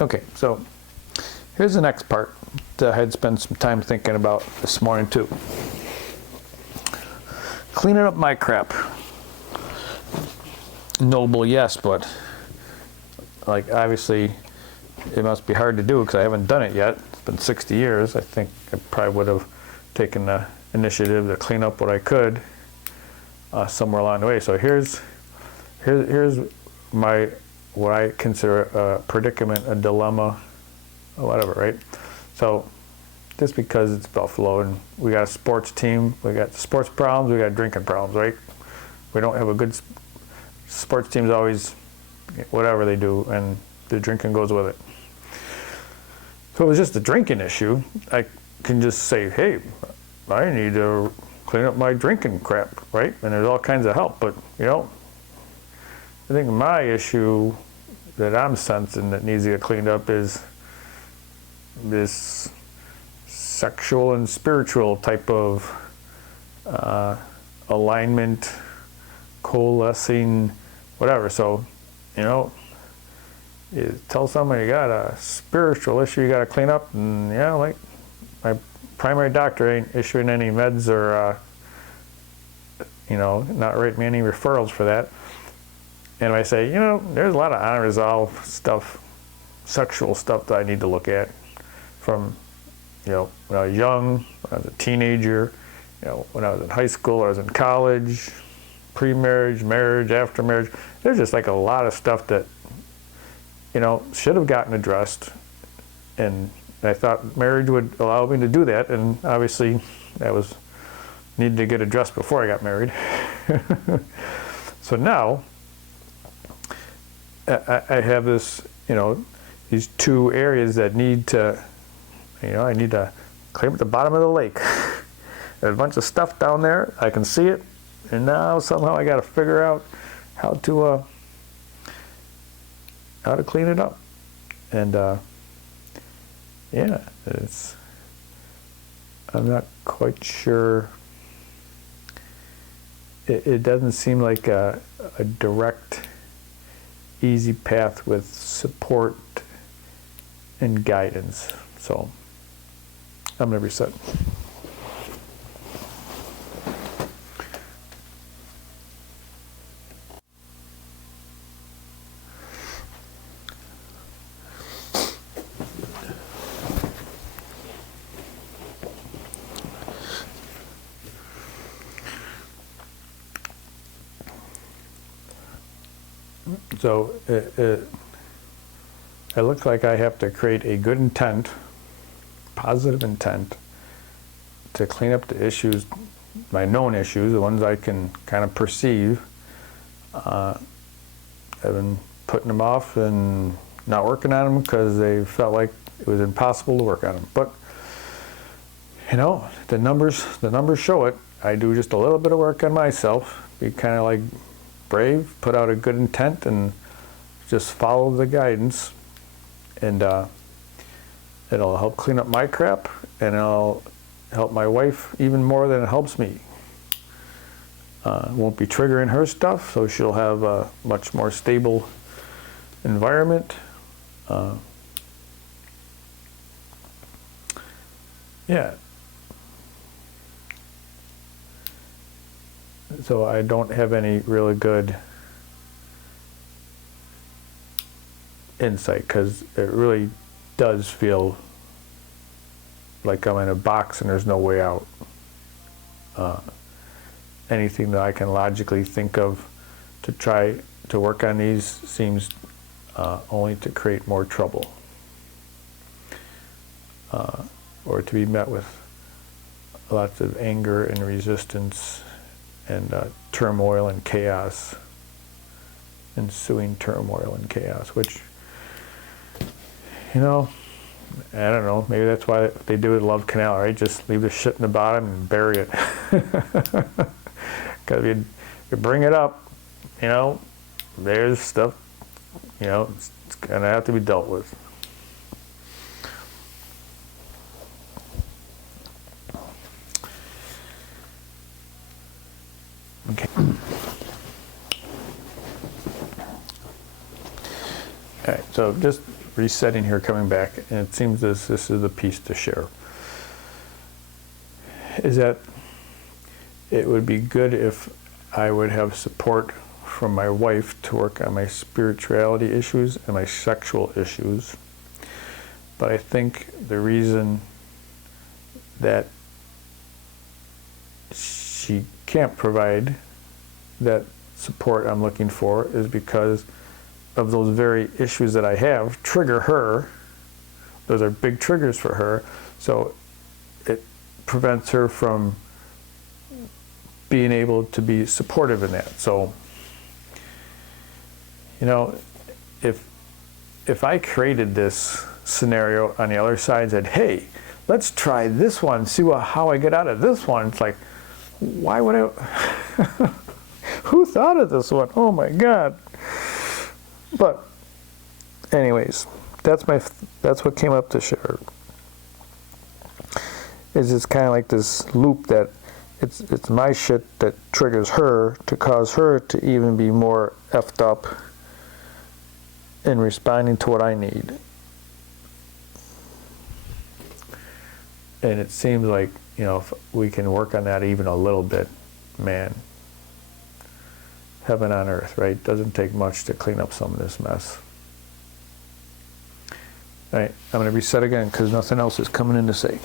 Okay, so here's the next part that I had spent some time thinking about this morning too. Cleaning up my crap. Noble, yes, but like obviously it must be hard to do because I haven't done it yet. It's been 60 years. I think I probably would have taken the initiative to clean up what I could somewhere along the way. So here's my what I consider a predicament, a dilemma, or whatever, right? So just because it's Buffalo and we got a sports team, we got sports problems, we got drinking problems, right? We don't have a good sports team's always whatever they do, and the drinking goes with it. So if it's just a drinking issue, I can just say, hey, I need to clean up my drinking crap, right? And there's all kinds of help, but you know, I think my issue that I'm sensing that needs to get cleaned up is this sexual and spiritual type of alignment, coalescing, whatever. So, you know, you tell somebody you got a spiritual issue you got to clean up, and yeah, like my primary doctor ain't issuing any meds or, you know, not writing me any referrals for that. And I say, you know, there's a lot of unresolved stuff, sexual stuff that I need to look at from, you know, when I was young, when I was a teenager, you know, when I was in high school, I was in college, pre-marriage, marriage, after marriage. There's just like a lot of stuff that, you know, should have gotten addressed. And I thought marriage would allow me to do that. And obviously that was needed to get addressed before I got married. So now I have this, you know, these two areas that need to, you know, I need to clean up the bottom of the lake. There's a bunch of stuff down there. I can see it. And now somehow I got to figure out how to clean it up. And yeah, I'm not quite sure. It doesn't seem like a direct, easy path with support and guidance. So I'm going to reset. So it looks like I have to create a good intent, positive intent, to clean up the issues, my known issues, the ones I can kind of perceive. I've been putting them off and not working on them because they felt like it was impossible to work on them. But you know, the numbers show it. I do just a little bit of work on myself, be kind of like brave, put out a good intent, and just follow the guidance, and it'll help clean up my crap, and it'll help my wife even more than it helps me. Won't be triggering her stuff, so she'll have a much more stable environment. Yeah. So I don't have any really good insight because it really does feel like I'm in a box and there's no way out. Anything that I can logically think of to try to work on these seems only to create more trouble, or to be met with lots of anger and resistance and turmoil and chaos, ensuing turmoil and chaos, which, you know, I don't know, maybe that's why they do it in Love Canal, right? Just leave the shit in the bottom and bury it. Because if you bring it up, you know, there's stuff, you know, it's gonna have to be dealt with. Okay. All right, so just resetting here, coming back, and it seems this is the piece to share. Is that it would be good if I would have support from my wife to work on my spirituality issues and my sexual issues. But I think the reason that she can't provide that support I'm looking for is because of those very issues that I have trigger her. Those are big triggers for her. So it prevents her from being able to be supportive in that. So, you know, if I created this scenario on the other side and said, hey, let's try this one, see how I get out of this one. It's like, why would I? Who thought of this one? Oh my God. But anyways, that's what came up to share. Is it's kind of like this loop that it's my shit that triggers her to cause her to even be more effed up in responding to what I need. And it seems like, you know, if we can work on that even a little bit, man, heaven on earth, right? Doesn't take much to clean up some of this mess. All right, I'm going to reset again because nothing else is coming in to say.